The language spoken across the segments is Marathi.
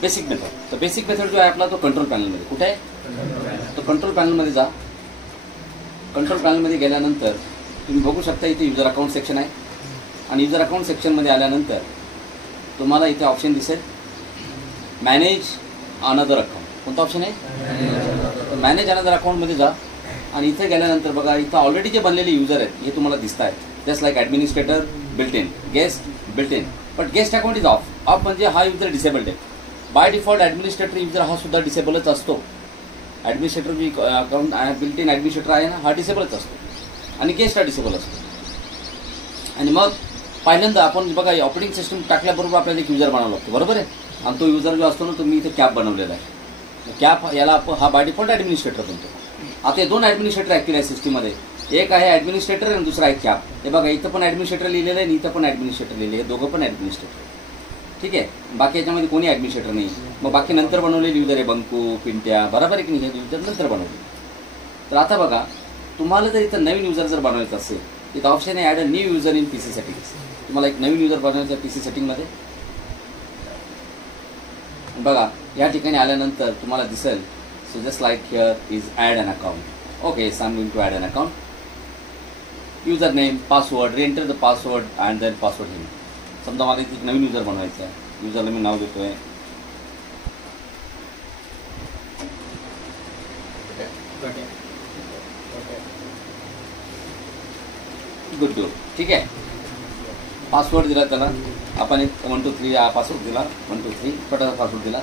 Basic method. तर बेसिक मेथड जो आहे आपला तो कंट्रोल पॅनलमध्ये. कुठे आहे? तो कंट्रोल पॅनलमध्ये जा. कंट्रोल पॅनलमध्ये गेल्यानंतर तुम्ही बघू शकता इथे युजर अकाउंट सेक्शन आहे. आणि युजर अकाउंट सेक्शनमध्ये आल्यानंतर तुम्हाला इथे ऑप्शन दिसेल मॅनेज अनदर अकाउंट. कोणता ऑप्शन आहे? मॅनेज अनदर अकाउंटमध्ये जा. आणि इथे गेल्यानंतर बघा इथं ऑलरेडी जे बनलेले युजर आहेत हे तुम्हाला दिसत आहेत. Just like administrator built in, guest built in. But guest account is off. Off म्हणजे हा युजर डिसेबल्ड आहे. बाय डिफॉल्ट ॲडमिनिस्ट्रेटर युजर हा सुद्धा डिसेबलच असतो. ॲडमिनिस्ट्रेटर जी अकाउंट बिल्ट इन ॲडमिनिस्ट्रेटर आहे ना हा डिसेबलच असतो. आणि गेस्ट हा डिसेबल असतो. आणि मग पहिल्यांदा आपण बघा ऑपरेटिंग सिस्टम टाकल्याबरोबर आपल्याला एक युजर बनावं लागतो. बरोबर आहे. आणि तो युजर जो असतो ना तो मी इथे कॅप बनवलेला आहे. कॅप याला आपण हा बाय डिफॉल्ट ॲडमिनिस्ट्रेटर बनतो. आता हे दोन ॲडमिनिस्ट्रेटर ॲक्टिव्ह आहे सिस्टीममध्ये. एक आहे ॲडमिनिस्ट्रेटर आणि दुसरा आहे कॅप. हे बघा इथं पण ॲडमिनिस्ट्रेटर लिहिलेलं आहे आणि इथं पण ॲडमिनिस्ट्रेटर लिहिलेलं आहे. दोघं पण ॲडमिनिस्ट्रेटर. ठीक आहे. बाकी याच्यामध्ये कोणी ॲडमिनिस्ट्रेटर नाही. मग बाकी नंतर बनवलेले युजर आहे बंकू पिंट्या. बरोबर आहे की नाही? हे युजर नंतर बनवले. तर आता बघा तुम्हाला जर इथं नवीन युजर जर बनवायचं असेल इथं ऑप्शन आहे add a new user in PC settings. तुम्हाला एक नवीन युजर बनवायचं आहे पीसी सेटिंगमध्ये. बघा या ठिकाणी आल्यानंतर तुम्हाला दिसेल so just like here is add an account. Okay so I am going to add an account. User name password reenter the password and then password name. समजा मला इथे एक नवीन युजर बनवायचं आहे. युजरला मी नाव देतो आहे गुड्डू. ठीक आहे. पासवर्ड दिला त्याला आपण एक 1 2 3 हा पासवर्ड दिला. 1 2 3 पटाचा पासवर्ड दिला.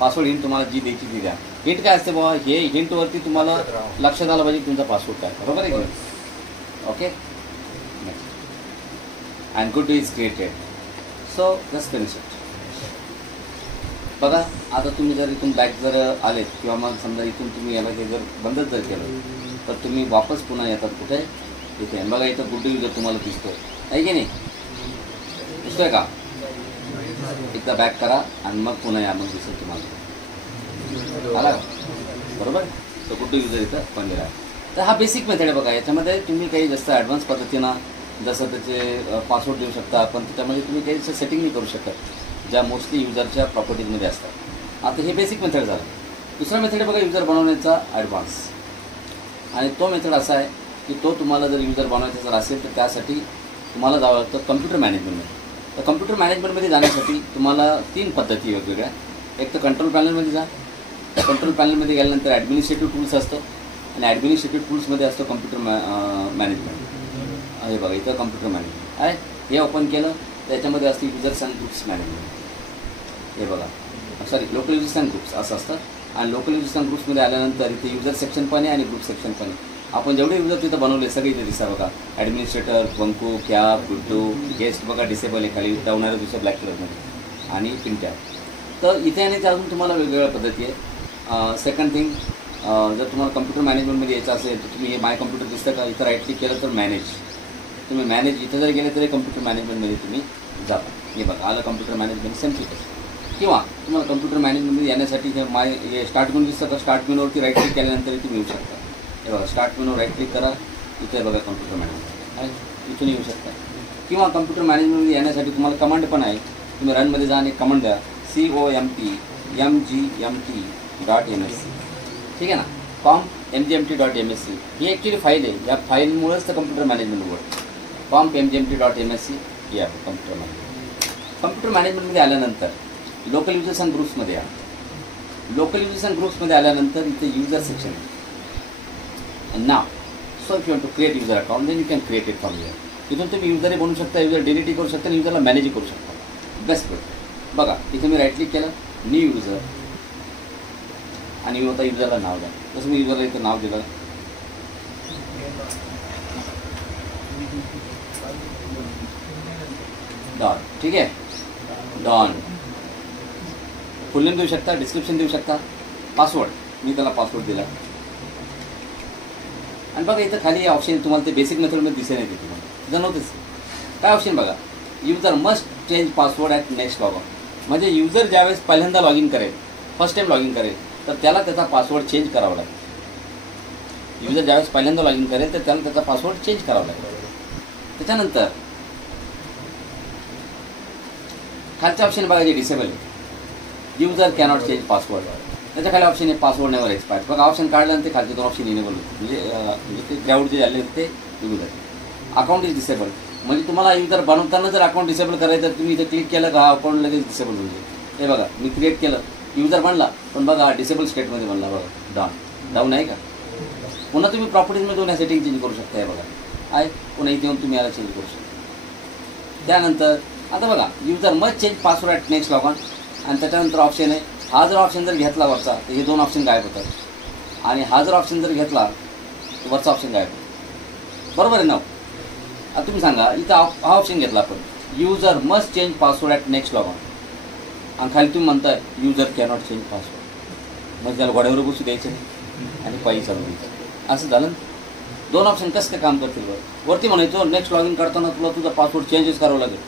पासवर्ड हिंट तुम्हाला जी द्यायची ती द्या. हिंट काय असते बाबा हे हिंटवरती तुम्हाला लक्षात आलं पाहिजे तुमचा पासवर्ड काय. बरोबर आहे की? Okay. And Guddu is created. So just finish it. बघा आता तुम्ही जर इथून बॅक जर आलेत किंवा मग समजा इथून तुम्ही याला हे जर बंदच जर केलं तर तुम्ही वापस पुन्हा येतात. कुठे? इथे. बघा इथं गुड्डू युजर तुम्हाला दिसतोय आहे की नाही? दिसतोय का? एकदा बॅक करा आणि मग पुन्हा या मग दिसेल तुम्हाला. आला बरोबर. तो गुड्डू युजर इथं बनलेला आहे. तर हा बेसिक मेथड आहे बघा. याच्यामध्ये तुम्ही काही जास्त ॲडव्हान्स पद्धतीनं जसं त्याचे पासवर्ड देऊ शकता पण त्याच्यामध्ये तुम्ही काही सेटिंग नाही करू शकत ज्या मोस्टली युजरच्या प्रॉपर्टीजमध्ये असतात. आता हे बेसिक मेथड झालं. दुसरा मेथड आहे बघा युजर बनवण्याचा ॲडव्हान्स. आणि तो मेथड असा आहे की तो तुम्हाला जर युजर बनवायचा जर असेल तर त्यासाठी तुम्हाला जावं लागतं कम्प्युटर मॅनेजमेंटमध्ये. तर कम्प्युटर मॅनेजमेंटमध्ये जाण्यासाठी तुम्हाला 3 पद्धती वेगवेगळ्या. एक तर कंट्रोल पॅनलमध्ये जा. कंट्रोल पॅनलमध्ये गेल्यानंतर ॲडमिनिस्ट्रेटिव्ह टूल्स असतं आणि ॲडमिनिस्ट्रेटिव्ह टूल्समध्ये असतो कम्प्युटर मॅनेजमेंट. हे बघा इथं कम्प्युटर मॅनेजमेंट आहे. हे ओपन केलं त्याच्यामध्ये असते युजर्स अँड ग्रुप्स मॅनेजमेंट. हे बघा sorry local users and groups असं असतं. आणि लोकल युजर्स अँड ग्रुप्समध्ये आल्यानंतर इथे युजर सेक्शन पण आहे आणि ग्रुप सेक्शन पण आहे. आपण जेवढे युजर तिथं बनवले सगळे इथे दिसा बघा. Administrator Banku cap Guddu guest बघा डिसेबल आहे खाली डावणाऱ्या दुसऱ्या ब्लॅक कलरमध्ये आणि पिंट्या. तर इथे येण्याची अजून तुम्हाला वेगवेगळ्या पद्धती आहे. सेकंड थिंग जर तुम्हाला कम्प्युटर मॅनेजमेंटमध्ये यायचं असेल तर तुम्ही हे माय कम्प्युटर दिसतं का इथं राईट क्लिक केलं तर मॅनेज. तुम्ही मॅनेज इथं जर गेले तरी कम्प्युटर मॅनेजमेंटमध्ये तुम्ही जाता. हे बघा आलं कम्प्युटर मॅनेजमेंट सेम ठीक आहे. किंवा तुम्हाला कम्प्युटर मॅनेजमेंटमध्ये येण्यासाठी हे स्टार्ट मेनू दिसतं का स्टार्ट मेनूवरती राईट क्लिक केल्यानंतर तुम्ही येऊ शकता. हे बघा स्टार्ट मेनू राईट क्लिक करा. इथे बघा कम्प्युटर मॅनेजमेंट आहे. इथून येऊ शकता. किंवा कम्प्युटर मॅनेजमेंटमध्ये येण्यासाठी तुम्हाला कमांड पण आहे. तुम्ही रनमध्ये जा आणि कमांड द्या COMPMGMT.MSC. ठीक आहे ना. COMPMGMT.MSC ही ॲक्च्युली फाईल आहे. या फाईलमुळेच तर कम्प्युटर मॅनेजमेंट उघडतं. COMPMGMT.MSC ही आहे कम्प्युटर मॅनेजमेंट. कम्प्युटर मॅनेजमेंटमध्ये आल्यानंतर लोकल युजर्स अँड ग्रुप्समध्ये या. लोकल युजर्स अँड ग्रुप्समध्ये आल्यानंतर इथे युजर सेक्शन आहे. And now, so if you want to create user account, then you can create it from here. इथून तुम्ही युजरही बनवू शकता, युजर डिलीटही करू शकता आणि युजरला मॅनेजही करू शकता. बेस्ट गोष्ट बघा इथे मी राईट क्लिक केलं न्यू युजर आणि आता युजरला नाव द्या. जसं मी युजरला इथं नाव दिलं डॉन. ठीक आहे डॉन. फुल नेम देऊ शकता, डिस्क्रिप्शन देऊ शकता. पासवर्ड मी त्याला पासवर्ड दिला. आणि बघा इथं खाली ऑप्शन तुम्हाला ते बेसिक मेथडमध्ये दिसेल नाही. तुम्हाला तिथं नव्हतेच काय ऑप्शन बघा user must change password at next log. म्हणजे युजर ज्यावेळेस पहिल्यांदा लॉग इन करेल फर्स्ट टाईम लॉग इन करेल तर त्याला त्याचा पासवर्ड चेंज करावा लागेल. युजर ज्यावेळेस पहिल्यांदा लॉग इन करेल तर त्याला त्याचा पासवर्ड चेंज करावा लागेल. त्याच्यानंतर खालचे ऑप्शन बघा जे डिसेबल आहे युजर कॅनॉट चेंज पासवर्ड. त्याच्या खाली ऑप्शन आहे पासवर्ड नेवर एक्सपायर्ड. बघा ऑप्शन काढल्यानंतर खालचे 2 ऑप्शन इनेबल होते, म्हणजे ते ग्राउंड जे झाले ते निघून जाते. अकाउंट इज डिसेबल, म्हणजे तुम्हाला युजर बनवताना जर अकाउंट डिसेबल करायचं तर तुम्ही इथे क्लिक केलं का हा अकाउंट लगेच डिसेबल होऊन जाईल. हे बघा मी क्रिएट केलं, युजर बनला, पण बघा डिसेबल स्टेटमध्ये बनला. बघा डाऊन आहे का. पुन्हा तुम्ही प्रॉपर्टीजमध्ये दोन सेटिंग चेंज करू शकता. हे बघा आहे, पुन्हा इथे येऊन तुम्ही याला चेंज करू शकता. त्यानंतर आता बघा user must change password at next log on, आणि त्याच्यानंतर ऑप्शन आहे. हा जर ऑप्शन जर घेतला वरचा तर हे 2 ऑप्शन गायब होतात, आणि हा जर ऑप्शन जर घेतला तर वरचा ऑप्शन गायब होतो. बरोबर आहे ना. आता तुम्ही सांगा इथं हा ऑप्शन घेतला आपण, user must change password at next log on, आणि खाली तुम्ही म्हणताय युजर कॅनॉट चेंज पासवर्ड, म्हणजे त्याला घोड्यावर बसू द्यायचं नाही आणि पायी चालू द्यायचं. असं झालं. 2 ऑप्शन कसं काय काम करतील. वरती म्हणायचो नेक्स्ट लॉग इन करताना तुला तुझा पासवर्ड चेंजेस करावा लागेल.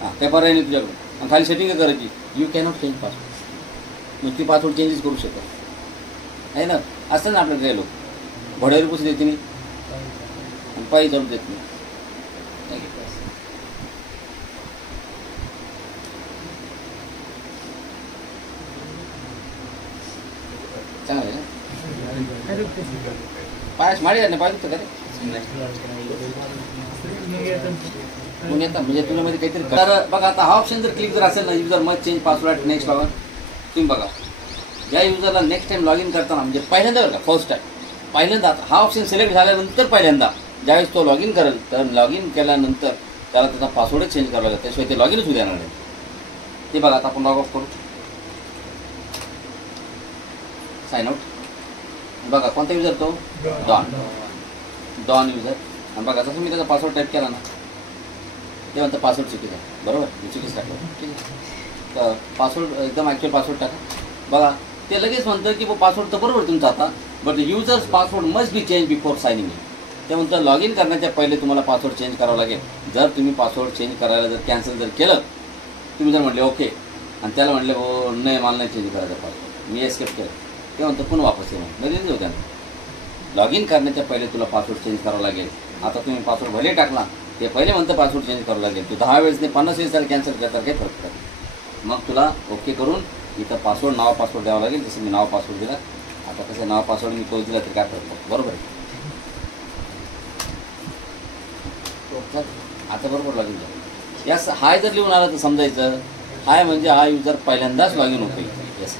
हां काय पर्याय नाही तुझ्याकडे, आणि खाली सेटिंग करायची यू कॅनॉट चेंज पासवर्ड, मग ती पासवर्ड चेंजेस करू शकत आहे ना. असं ना आपल्याकडे लोक घोड्यावर बसू देते नाही आणि पायी चालू देत नाही. चांगलं आहे ना. पायस माडी नाही पाहिजे का ते मग येतात, म्हणजे तुझ्यामध्ये काहीतरी. तर बघा आता हा ऑप्शन जर क्लिक जर असेल ना, user must change password next log in, तुम्ही बघा ज्या युजरला नेक्स्ट टाइम लॉग इन करताना, म्हणजे पहिल्यांदा बघा फर्स्ट टाइम पहिल्यांदा हा ऑप्शन सिलेक्ट झाल्यानंतर पहिल्यांदा ज्यावेळेस तो लॉग इन करेल तर लॉग इन केल्यानंतर त्याला त्याचा पासवर्डच चेंज करावा लागेल, त्याशिवाय ते लॉग इनच होऊ देणार नाही. ते बघा आता आपण लॉग ऑफ करू, साइन आउट. बघा कोणता युजर तो डॉन युजर, आणि बघा जसं मी त्याचा पासवर्ड टाईप केला ना ते म्हणतं पासवर्ड चुकीचा आहे. बरोबर मी चुकीच टाकलं, ठीक आहे. तर पासवर्ड एकदम ॲक्च्युअल पासवर्ड टाका. बघा ते लगेच म्हणतं की पासवर्ड तर बरोबर तुमचा आता, but users password must be change before signing in. ते म्हणतं लॉग इन करण्याच्या पहिले तुम्हाला पासवर्ड चेंज करावं लागेल. जर तुम्ही पासवर्ड चेंज करायला जर कॅन्सल जर केलं, तुम्ही जर म्हटले ओके आणि त्याला म्हटले हो नाही मला नाही चेंज करायचं पासवर्ड, मी एस्केप केलं, ते म्हणतं पुन्हा वापस येऊ म्हणजे होत्या. लॉग इन करण्याच्या पहिले तुला पासवर्ड चेंज करावं लागेल. आता तुम्ही पासवर्ड भले टाकला ते पहिले म्हणतं पासवर्ड चेंज करावं लागेल. तू 10 वेळेस नाही 50 वेळेस त्याला कॅन्सल करता काही फरक पडत. मग तुला ओके करून इथं पासवर्ड नाव पासवर्ड द्यावं लागेल. जसं मी नाव पासवर्ड दिला, आता कसं नाव पासवर्ड मी तोच दिला तरी काय फरक पडतो. बरोबर आहे. आता बरोबर लॉग इन झालं. यास हाय जर लिहून आला तर समजायचं हाय म्हणजे हा युजर पहिल्यांदाच लॉग इन होतो. यस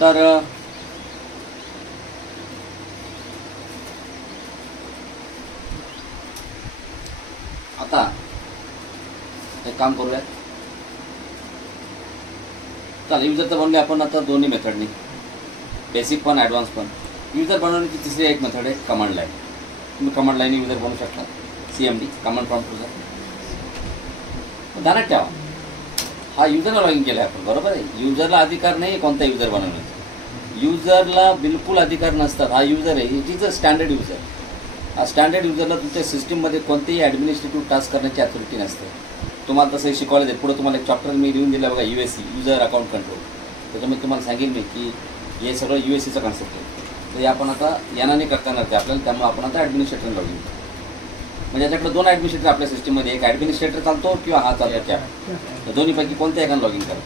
तर आता एक काम करूया. चालेल युजर तर बनले आपण आता दोन्ही मेथडनी, बेसिक पण ॲडव्हान्स पण. युजर बनवण्याची तिसरी एक मेथड आहे कमांड लाईन. तुम्ही कमांड लाईन युजर बनवू शकता. CMD command prompt user. ध्यानात ठेवा हा युजरला लॉग इन केला आहे आपण, बरोबर आहे. युजरला अधिकार नाही कोणता युजर बनवण्याचा. युजरला बिलकुल अधिकार नसतात. हा युजर आहे it is a standard user. हा स्टँडर्ड युजरला तुमच्या सिस्टीममध्ये कोणतेही ॲडमिनिस्ट्रेटिव्ह टास्क करण्याची अथॉरिटी नसते. तुम्हाला तसं शिकवलं आहे. पुढे तुम्हाला एक चॅप्टर मी लिहून दिला बघा UAC युजर अकाउंट कंट्रोल. त्याच्यामध्ये तुम्हाला सांगेल मी की हे सगळं UACचं कॉन्सेप्ट आहे. तर हे आपण आता याने करता येणार ते आपल्याला, त्यामुळे आपण आता ॲडमिनिस्ट्रेटर लॉग इन. म्हणजे याच्याकडे 2 ॲडमिनिस्ट्रेटर आपल्या सिस्टीममध्ये, एक ॲडमिनिस्ट्रेटर चालतो किंवा हा चालतो कॅप. तर दोन्हीपैकी कोणत्या एकाने लॉग इन करा.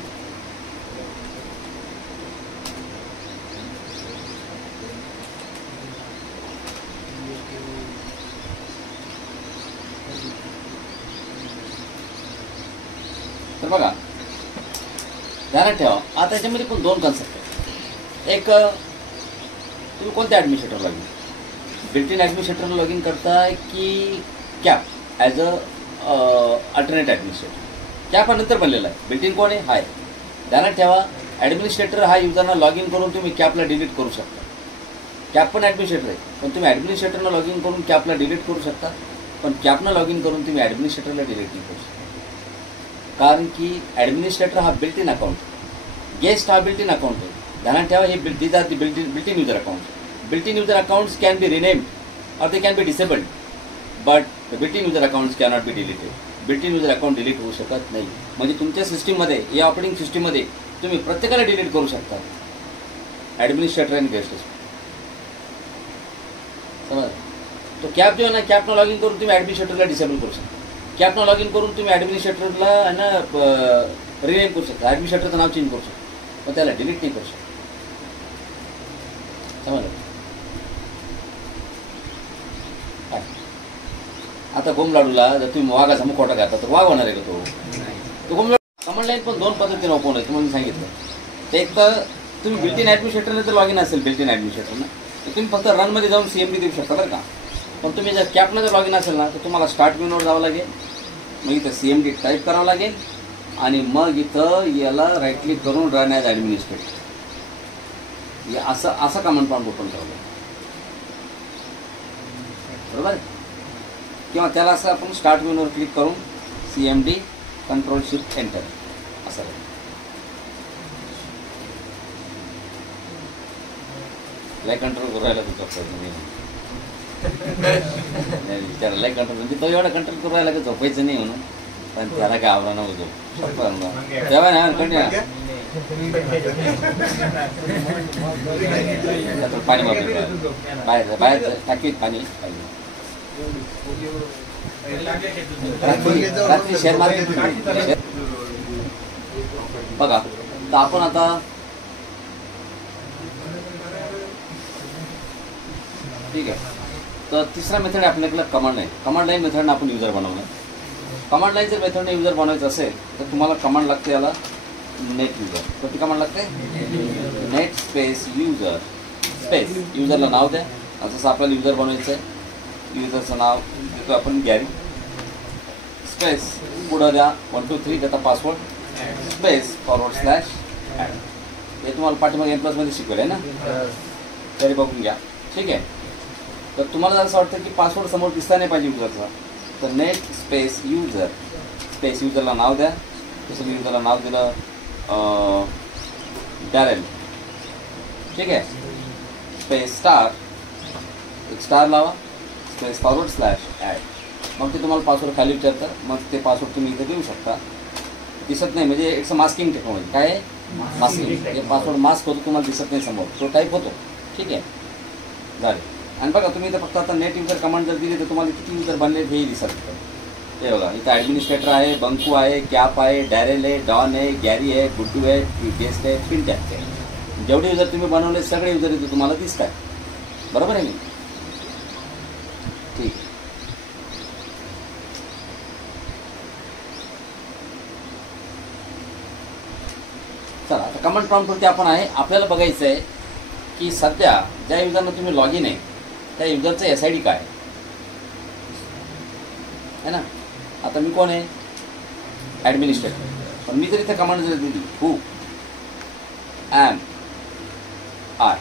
तर बघा ध्यानात ठेवा आता याच्यामध्ये पण 2 कन्सेप्ट आहेत. एक तुम्ही कोणत्या administrator log in, built in administrator log in करताय की cap as a alternate administrator. Cap हा नंतर बनलेला आहे, बिल्ट इन कोण आहे हाय. ध्यानात ठेवा ॲडमिनिस्ट्रेटर हा युजरना लॉग इन करून तुम्ही कॅपला डिलीट करू शकता. कॅप पण ॲडमिनिस्ट्रेटर आहे, पण तुम्ही ॲडमिनिस्ट्रेटरला लॉग इन करून कॅपला डिलीट करू शकता, पण कॅपनं लॉग इन करून तुम्ही ॲडमिनिस्ट्रेटरला डिलीट नाही करू शकता. कारण की ॲडमिनिस्ट्रेटर हा बिल्ट इन अकाउंट, गेस्ट हा बिल्ट इन अकाउंट आहे. ध्यानात ठेवा हे these are the built in user account. built-in user accounts can be renamed or they can be disabled, but the built-in user accounts cannot be deleted. built-in user account delete होऊ शकत नाही. म्हणजे तुमच्या सिस्टीममध्ये, या ऑपरेटिंग सिस्टीममध्ये तुम्ही प्रत्येकाला डिलीट करू शकता, ॲडमिनिस्ट्रेटर आणि गेस्ट. समजा तो कॅप जो आहे ना, कॅपनं लॉग इन करून तुम्ही ॲडमिनिस्ट्रेटरला डिसेबल करू शकता. कॅपनं लॉग इन करून तुम्ही ॲडमिनिस्ट्रेटरला आहे ना रिनेम करू शकता, ॲडमिनिस्ट्रेटरचं नाव चेंज करू शकता, पण त्याला डिलीट नाही करू शकता. समजलं? आता गोमलाडूला जर तुम्ही वाघाचा मुखवटा घातला तर वाघ होणार आहे का तो गोमलाडू? कमांड लाईन पण दोन पद्धतीने ओपन आहे, तुम्हाला सांगितलं. ते एक तर तुम्ही बिल्ट-इन ॲडमिनिस्ट्रेटरने जर लॉग इन असेल, बिल्ट-इन ॲडमिनिस्ट्रेटरनं, तर तुम्ही फक्त रनमध्ये जाऊन CMD देऊ शकता बरं का. पण तुम्ही जर कॅपनं जर लॉग इन असेल ना, तर तुम्हाला स्टार्ट मेनूवर जावं लागेल, मग इथं CMD टाईप करावं लागेल आणि मग इथं याला राईट क्लिक करून रन ॲज ॲडमिनिस्ट्रेटर असं कमांड प्रॉम्प्ट ओपन करावं लागेल. बरोबर आहे? किंवा त्याला असं आपण स्टार्ट मेनूवर क्लिक करून CMD Ctrl+Shift Enter असं आहे. लाईक कंट्रोल करू राहिला तू त्याला लाईक कंट्रोल म्हणजे तो एवढा कंट्रोल करू राहिला की झोपायचं नाही म्हणून, पण त्याला काय आवरा नव्हतो तेव्हा ना कंटिन्यू पाणी बाहेर बाहेर टाकीत पाणी रात्री शेअर मार्केट बघा. तर आपण आता ठीक आहे. तर तिसरा मेथड आपल्याकडे कमांड लाईन. कमांड लाईन मेथडनं आपण युजर बनवलं. कमांड लाईन जर मेथडने युजर बनवायचं असेल तर तुम्हाला कमांड लागते याला नेट युजर. कोणती कमांड लागते? नेट स्पेस युजर स्पेस युजरला नाव द्या. जसं आपल्याला युजर बनवायचं आहे, युजरचं नाव देतो आपण गॅरी स्पेस पुढं द्या 1 2 3 त्याचा पासवर्ड स्पेस // ॲड. हे तुम्हाला पाठीमागे M+मध्ये शिकवलं आहे ना, तरी बघून घ्या. ठीक आहे. तर तुम्हाला जर असं वाटतं की पासवर्ड समोर दिसला नाही पाहिजे युजरचा, तर नेट स्पेस युजर स्पेस युजरला नाव द्या. तसं युजरला नाव दिलं डॅरेल. ठीक आहे. स्पेस स्टार एक स्टार लावा स्पेस // ॲड. मग ते तुम्हाला पासवर्ड खाली विचारतं, मग ते पासवर्ड तुम्ही इथे देऊ शकता. दिसत नाही म्हणजे इट्स अ मास्किंग टेक्नॉलॉजी. काय आहे? मास्किंग. हे पासवर्ड मास्क होतो, तुम्हाला दिसत नाही समोर, तो टाईप होतो. ठीक आहे. झाले. आणि बघा तुम्ही इथं फक्त आता नेट युजर कमांड जर दिली तर तुम्हाला किती युजर बनले हेही दिसत होतं. हे बघा इथं ॲडमिनिस्ट्रेटर आहे, बंकू आहे, कॅप आहे, डॅरेल आहे, डॉन आहे, गॅरी आहे, गुड्डू आहे, गेस्ट आहे, फिनटॅक आहे. जेवढे युजर तुम्ही बनवले सगळे युजर इथे तुम्हाला दिसत आहेत. बरोबर आहे मी? ठीक. चला आता कमांड प्रॉम्प्टवरती आपण आहे. आपल्याला बघायचं आहे की सध्या ज्या युजरनं तुम्ही लॉग इन आहे त्या युजरचं SID काय आहे ना. आता मी कोण आहे? ॲडमिनिस्ट्रेटर. पण मी जर इथे कमांड जर दिली हू ॲम आय,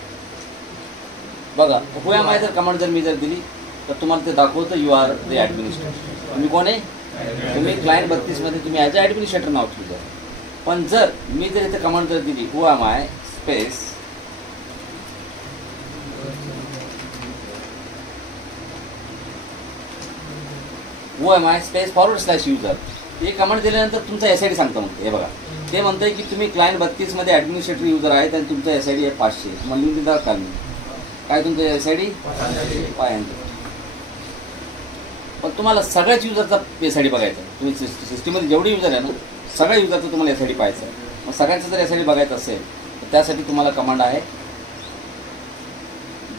बघा हू ॲम आय जर कमांड जर मी जर दिली तर तुम्हाला ते दाखवतं यू आर द ॲडमिनिस्ट्रेटर. तुम्ही कोण आहे? तुम्ही क्लायंट 32 मध्ये तुम्ही ॲज अ ॲडमिनिस्ट्रेटर नाव ठेवलं. पण जर मी जर इथे कमांड जर दिली who am I space who am I space // user हे कमांड दिल्यानंतर तुमचा SID सांगतं. मग हे बघा ते म्हणतंय की तुम्ही क्लायंट 32 मध्ये ॲडमिनिस्ट्रेटर युजर आहेत आणि तुमचा SID आहे 500. मला लिहून दिला का मी काय तुमचं SID 500. पण तुम्हाला सगळ्याच युजरचा SID बघायचा आहे. तुम्ही सिस्टीममध्ये जेवढे युजर आहे ना सगळ्या युजरचं तुम्हाला SID पाहायचं आहे. मग सगळ्यांचं जर SID बघायचं असेल तर त्यासाठी तुम्हाला कमांड आहे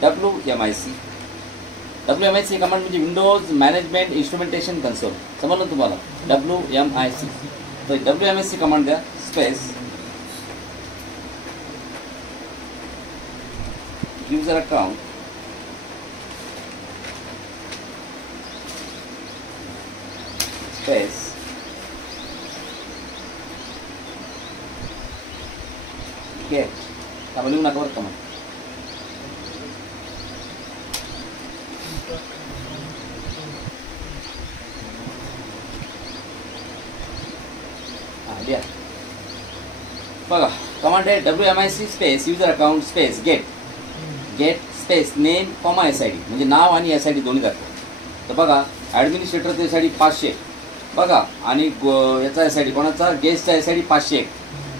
WMIC. WMIC कमांड म्हणजे विंडोज मॅनेजमेंट इन्स्ट्रुमेंटेशन कन्सोल. समजलं तुम्हाला? WMIC. तर WMIC कमांड द्या space user account space get. त्यामुळे लिहू नका बरं कमांड. बघा कमांड आहे WMIC space user account space get space name comma SID, म्हणजे नाव आणि SID दोन्ही जातं. तर बघा ॲडमिनिस्ट्रेटरचा SID 500 बघा, आणि याचा SID कोणाचा गेस्टचा SID 501,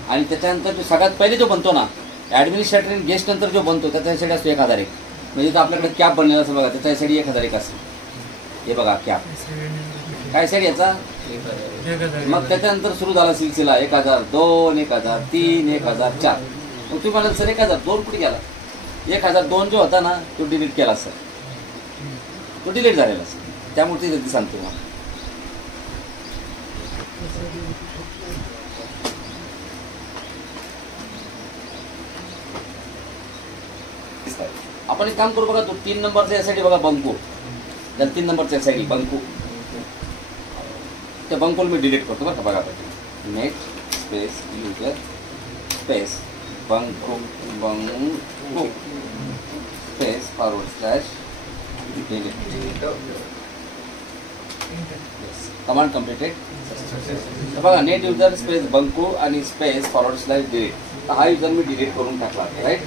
आणि त्याच्यानंतर जो सगळ्यात पहिले जो बनतो ना ॲडमिनिस्ट्रेटर आणि गेस्ट नंतर जो बनतो त्याचा SID असतो 1001. म्हणजे तर आपल्याकडे कॅप बनलेला असं बघा, त्याचा SID 1001 असेल. हे बघा कॅप काय SID याचा. मग त्याच्यानंतर सुरू झाला सिलसिला 1002, 1003, 1004. मग तुम्ही म्हणाल सर 1002 कुठे गेला. 1002 जो होता ना तो डिलीट केला सर, तो डिलीट झालेला सर, त्यामुळे ती जल्दी सांगतो मला. आपण एक काम करू बघा, तो 3 नंबरचा SID बघा बंकू, त्याला 3 नंबरचा SID बंकू, त्या बंकूल मी डिलीट करतो बरं का. बघा नेट स्पेस युजर स्पेस बंकू बंकू स्पेस // डिलीट. Command completed. बघा नेट युजर स्पेस बंकू आणि स्पेस // डिलीट. हा युजर मी डिलीट करून टाकला राईट.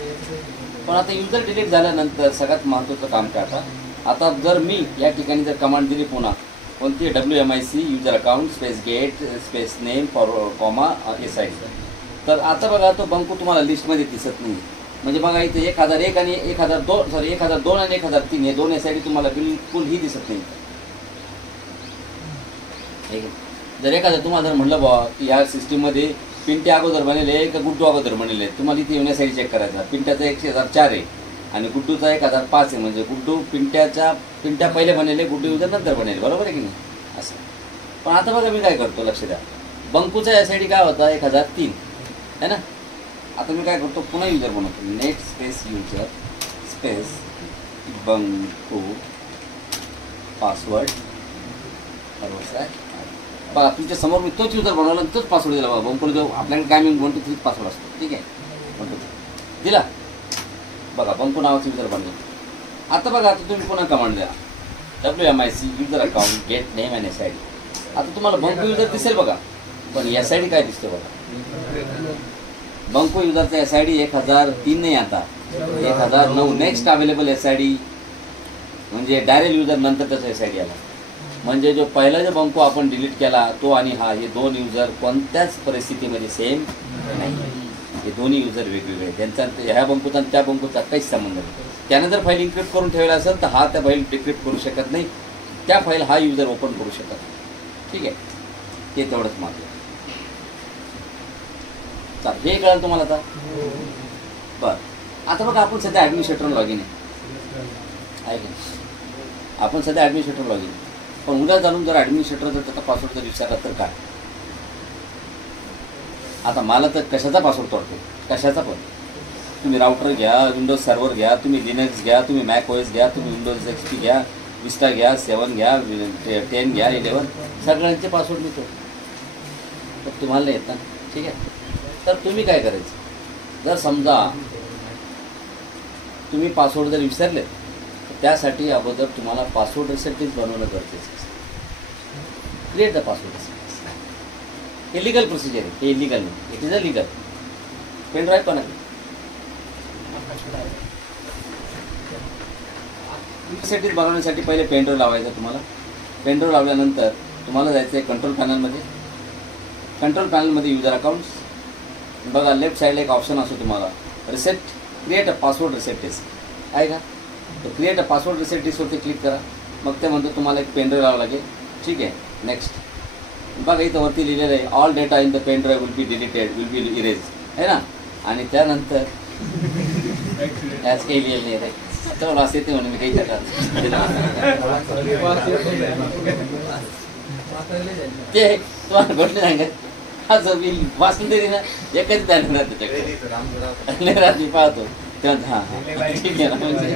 पण आता युजर डिलीट झाल्यानंतर सगळ्यात महत्त्वाचं काम काय आता जर मी या ठिकाणी जर कमांड दिली पुन्हा कोणती WMIC user account space get space name comma SID, तर आता बघा तो बंकू तुम्हाला लिस्टमध्ये दिसत नाही. म्हणजे बघा इथे 1001 आणि 1002 सॉरी 1002 आणि 1003 हे 2 SID तुम्हाला बिलकुलही दिसत नाही. जर तुम्हाला जर म्हटलं बाबा की ह्या सिस्टीममध्ये पिंट्या अगोदर बनेले का गुड्डू अगोदर बनेले, तुम्हाला इथे येऊन SID चेक करायचा. पिंट्याचा 1004 आहे आणि गुड्डूचा 1005 आहे, म्हणजे गुड्डू पिंट्या पहिले बनेले, गुड्डू युजर नंतर बनेले, बरोबर आहे की नाही असं. पण आता बघा मी काय करतो लक्ष द्या, बंकूचा SID काय होता 1003 है ना. आता मी काय करतो पुन्हा युजर बनवतो, नेट स्पेस युजर स्पेस बंकू पासवर्ड बघा तुमच्या समोर मी तोच युजर बनवला आणि तोच पासवर्ड दिला. बघा बंकूला जो आपल्याकडे काय मी 1 2 3 पासवर्ड असतो, ठीक आहे 1 2 3 दिला. बघा बंकू नावाचं युजर बनलं. आता बघा आता तुम्ही पुन्हा कमांड द्या WMIC user account gate name आणि SID. आता तुम्हाला बंकू युजर दिसेल बघा, पण SID काय दिसतो बघा. बंकू युजरचा SID 1003 नाही, आता 1009 नेक्स्ट अवेलेबल SID, म्हणजे डायरेक्ट युजर नंतर त्याचा SID आला. म्हणजे जो पहिला जो बंकू आपण डिलीट केला तो आणि हा हे 2 युजर कोणत्याच परिस्थितीमध्ये सेम नाही. हे दोन्ही युजर वेगवेगळे, त्यांचा ह्या बंकूचा आणि त्या बंकूचा काहीच संबंध नाही. त्यानं जर फाईल इन्क्रिप्ट करून ठेवला असेल तर हा त्या फाईल डिक्रिप्ट करू शकत नाही, त्या फाईल हा युजर ओपन करू शकत नाही. ठीक आहे, ते तेवढंच महत्त्व. चालेल, हे कळलं तुम्हाला आता. बरं आता बघा आपण सध्या ॲडमिनिस्ट्रेटर लॉगिन आहे की आपण सध्या ॲडमिनिस्ट्रेटर लॉगिन आहे. पण उद्या जाणून जर ॲडमिनिस्ट्रेटर जर त्याचा पासवर्ड जर विचारला तर काय. आता मला तर कशाचा पासवर्ड तोडतो, कशाचा पण. तुम्ही राउटर घ्या, विंडोज सर्व्हर घ्या, तुम्ही लिनक्स घ्या, तुम्ही मॅक OS घ्या, तुम्ही विंडोज XP घ्या, विस्टा घ्या, 7 घ्या, 10 घ्या, 11, सगळ्यांचे पासवर्ड मी तोडतो. तर तुम्हाला नाही येत ना, ठीक आहे. तर तुम्ही काय करायचं, जर समजा तुम्ही पासवर्ड जर विसरले तर त्यासाठी अगोदर तुम्हाला पासवर्ड रिसेप्टीज बनवणं गरजेचं आहे. क्रिएट द पासवर्ड रिसेप्टीज. हे लिगल प्रोसिजर आहे, हे इलिगल नाही, it is a legal. Pen drive पण आहे. रिसेप्टीज बनवण्यासाठी पहिले पेन ड्राईव्ह लावायचा तुम्हाला. पेन ड्राईव्ह लावल्यानंतर तुम्हाला जायचं आहे कंट्रोल पॅनलमध्ये. कंट्रोल पॅनलमध्ये युजर अकाउंट्स बघा, लेफ्ट साईडला एक ऑप्शन असतो तुम्हाला रिसेप्ट क्रिएट अ पासवर्ड रिसेप्टीज आहे का. तर क्रिएट अ पासवर्ड रिसेप्टीजवरती क्लिक करा. मग ते म्हणतो तुम्हाला एक पेन ड्राईव्ह लावावं लागेल. ठीक आहे, नेक्स्ट. बघा इथं वरती लिहिलेलं आहे all data in the pen drive will be deleted, will be erase आहे ना. आणि त्यानंतर याच काही लिहिलं नाही रे, तर असं येते म्हणून मी काही टाका ते तुम्हाला गोष्ट सांगत असं मी वाचून तरी ना एकच द्यायला ना त्याच्याकडे रात्री पाहतो तेव्हा. हां ठीक आहे ना. म्हणजे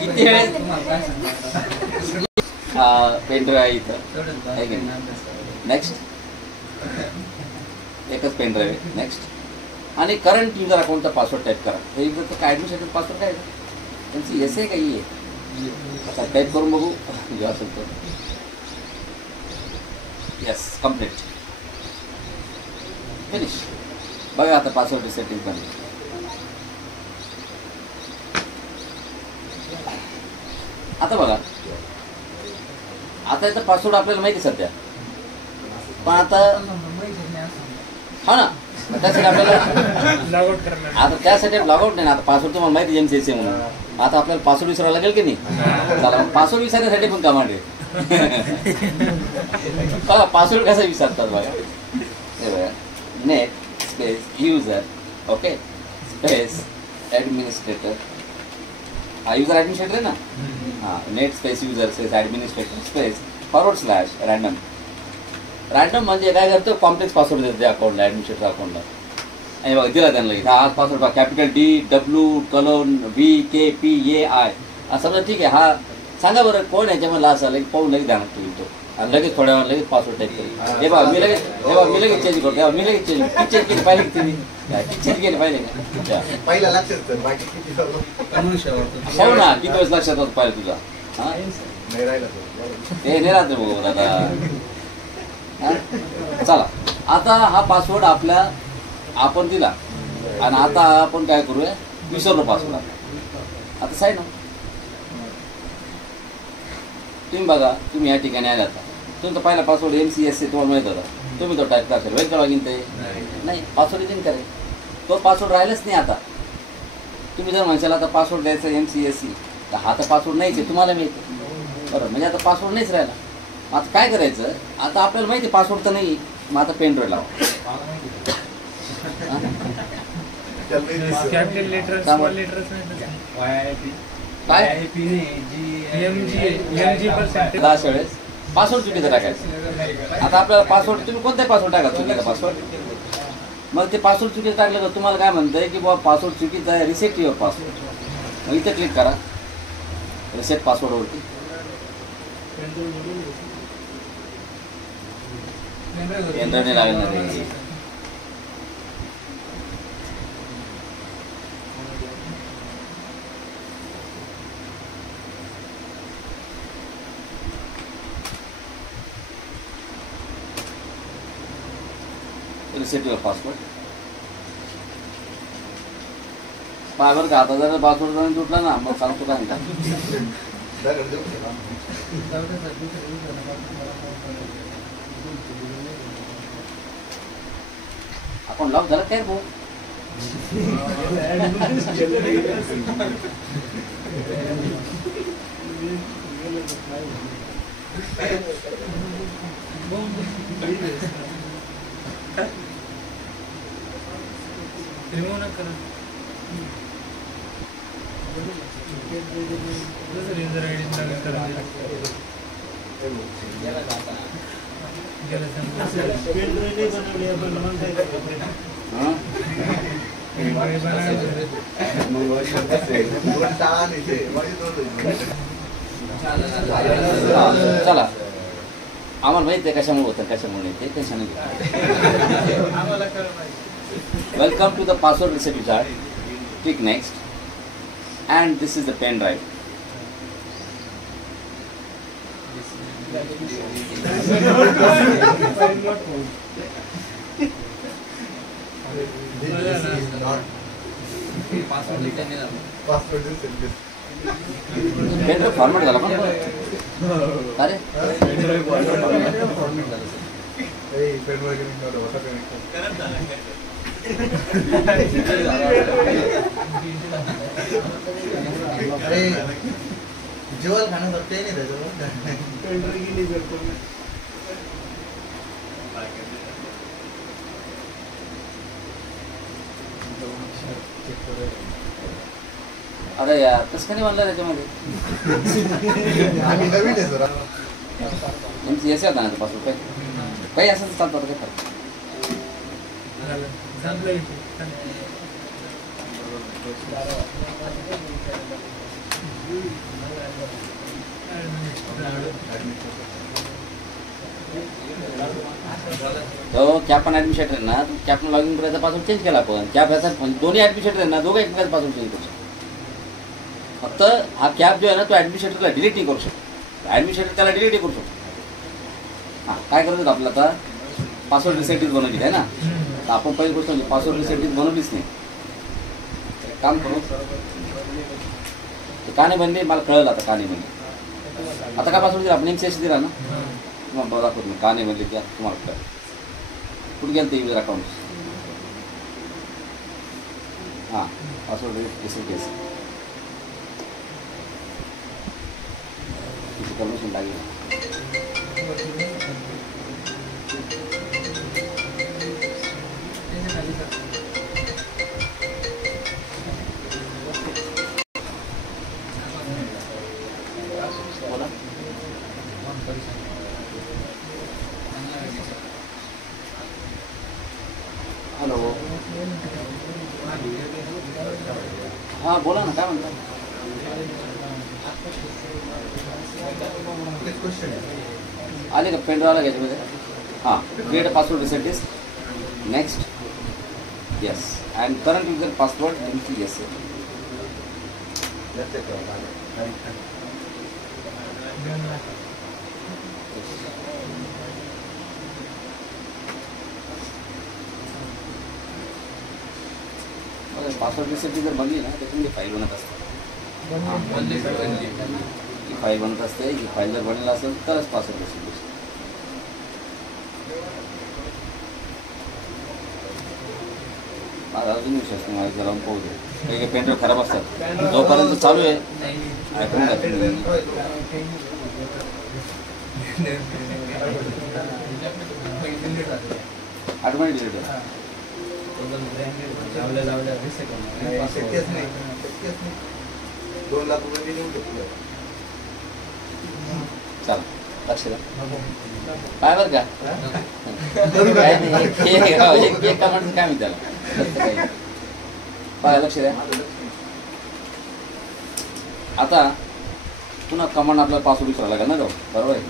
किती वेळेस पेनड्राईव्ह आहे इथं आहे की नाही. नेक्स्ट एकच पेनड्राईव्ह आहे. नेक्स्ट. आणि करंट युजर अकाउंटचा पासवर्ड टाईप करा. हे युजरचं काय ॲडमिनिस्ट्रेटर पासवर्ड काय त्यांची एस आहे काही आहे. आता टाईप करून बघू जेव्हा असेल तर. Yes, complete, finish. बघा आता पासवर्ड रिसेटिंग बनली. आता बघा, आता याचा पासवर्ड आपल्याला माहिती सध्या, पण आता हा ना, त्यासाठी आपल्याला आता त्यासाठी लॉगआउट नाही ना, आता पासवर्ड तुम्हाला माहिती MCSE म्हणून, आता आपल्याला पासवर्ड विसरावं लागेल की नाही? चला पासवर्ड विसरण्यासाठी पण कमांड आहे. बघा पासवर्ड कसा विसरतात बघा, हे बघा, net space user, okay, space administrator, हा युजर ॲडमिनिस्ट्रेटर आहे ना, हां, net space user space administrator space / random. Random म्हणजे काय करतो, कॉम्प्लेक्स पासवर्ड देतो त्या अकाउंटला, ॲडमिनिस्ट्रेटर अकाउंटला. आणि बघा दिला त्यांना, हा पासवर्ड बघा, कॅपिटल DW:VKPAI असं समजा, ठीक आहे. हा सांगा बरं कोण याच्यामध्ये असं लगेच पाहून लगेच ध्यानात ठेवून तो, आणि लगेच थोड्या वेळा लगेच पासवर्ड टाईप करेल. हे बघा मी लगेच चेंज करतो, मी लगेच चेंज केली पाहिजे की तुम्ही चेंज केली पाहिजे का? पहिला लक्षात हो ना, किती वेळेस लक्षात होत पाहिजे तुझा, हा हे नाही राहते बघू दादा. चला आता हा पासवर्ड आपण दिला, आणि आता आपण काय करूया, विसरलो पासवर्ड. आता साईन तुम्ही बघा, तुम्ही या ठिकाणी आला आता, तुमचा पहिला पासवर्ड MCSE तुम्हाला माहित होता, तुम्ही तो टाईप करा, वेल का लॉगिन ते नाही, पासवर्ड रिटर्न करेल, तो पासवर्ड राहिलाच नाही. आता तुम्ही जर म्हणशाल आता पासवर्ड द्यायचा MCSE, तर हा तर पासवर्ड नाहीच आहे, तुम्हाला माहिती बरोबर, म्हणजे आता पासवर्ड नाहीच राहिला. आता काय करायचं, आता आपल्याला माहिती पासवर्ड तर नाही, मग आता पेन ड्राईव्ह लावा. काय अशा वेळेस पासवर्ड चुकीचा टाकायचं. आता आपल्याला पासवर्ड, तुम्ही कोणता पासवर्ड टाका चुकीचा पासवर्ड, मग ते पासवर्ड चुकीचं टाकलं का तुम्हाला काय म्हणतंय की बाबा पासवर्ड चुकीचा आहे, रिसेट युअर पासवर्ड. मग इथं क्लिक करा, रिसेट पासवर्डवरती. केंद्राने लागेल ना ते. Reset your password. पायवर का आता जर पासवर्ड तुटला ना, मग सांगतो काय म्हणता, आपण लॉक झालं काय भाऊ. चला आम्हाला माहिती आहे कशामुळे होतं कशामुळे नाही ते टेन्शन नाही. Welcome to the password reset wizard. Click next and this is the pen drive. Pen drive format झाला पण अरे अरे जेवण खाणं करते नाही त्याच्यावर अरे यार कसं काय म्हणलं त्याच्यामध्ये आम्ही नवीन आहे जरा MCSE होता ना तो ₹5 काही असं चालतं काय फरक. तो कॅपन ॲडमिनिस्ट्रेटर आहे ना, कॅपन लॉगिन करायचा पासवर्ड चेंज केला, पण कॅप ह्याचा दोन्ही ॲडमिनिस्ट्रेटर आहे ना, दोघं एकमेकाचा पासवर्ड चेंज करू शकतो. फक्त हा कॅप जो आहे ना तो ॲडमिनिस्ट्रेटरला डिलीट नाही करू शकतो, ॲडमिनिस्ट्रेटर त्याला डिलीट करू शकतो. हां काय करतो आपलं आता पासवर्ड रिसेटीज बनवली आहे ना, तर आपण पहिली गोष्ट म्हणजे पासवर्ड रिसेटीज बनवलीच नाही. काम करू का नाही बनली मला कळलं आता का नाही बनली. आता काय पासवर्ड दिला आपण एमसीएस दिला ना तुम्हाला दाखवत नाही का नाही म्हणजे त्या तुम्हाला काय कुठे गेलं ते युजर अकाउंट हां पासवर्ड रिसेट केस तिची परमिशन लागेल बोला हॅलो हां बोला ना काय म्हणता क्वेश्चन आहे आले का पेन ड्रायव्हर घ्यायच्यामध्ये हां create a password reset this next yes and current user password MC yes password reset जर बनली ना त्याच्यामध्ये फाईल बनत असते ही फाईल बनत असते ही फाईल जर बनलेला असेल तरच पासवर्ड रिसेट दिसतो माझा अजून विश्वास नाही माझ्या लावून पाहू दे काही काही पेनड्राईव्ह खराब असतात जोपर्यंत चालू आहे ऐकून घ्या ऑटोमॅटिक डिलीट आहे शक्यच नाही 2 लाख रुपये देऊ शकतो चला लक्ष द्या काय बरं का काय नाही एक कमांड काय मी त्याला पाय लक्ष द्या आता पुन्हा कमांड आपल्याला पासवर्ड विचारायला लागेल ना जाऊ बरोबर आहे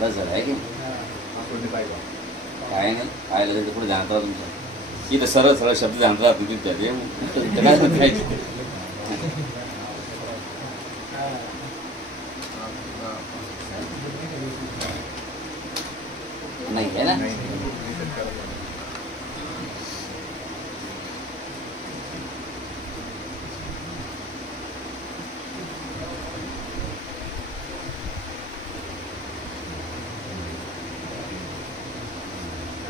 बस झालं आहे की काय नाही काय लागेल ते पुढे जाणत राहा तुमचं इथं सरळ सरळ शब्द जाणत राहा तुमच्या काय म्हणायचं नाही आहे ना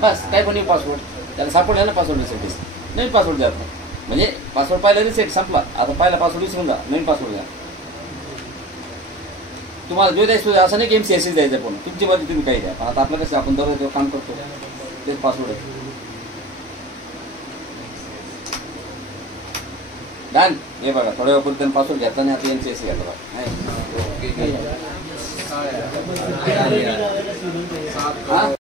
बस काय पण पासवर्ड त्याला सापडला ना पासवर्ड रिसेट नवीन पासवर्ड द्या म्हणजे पासवर्ड पहिला रिसेट संपला आता पहिला पासवर्ड विसरून जा नवीन पासवर्ड द्या तुम्हाला जो द्यायचं असं नाही की एमसीएससी द्यायचं पण तुमची बाजू तुम्ही काही द्या पण आता आपलं कसं आपण दररोज काम करतो तेच पासवर्ड आहे डन हे बघा थोड्या वेळापूर्वी त्यांनी पासवर्ड घेतला नाही आता एमसीएससी घेतला बघा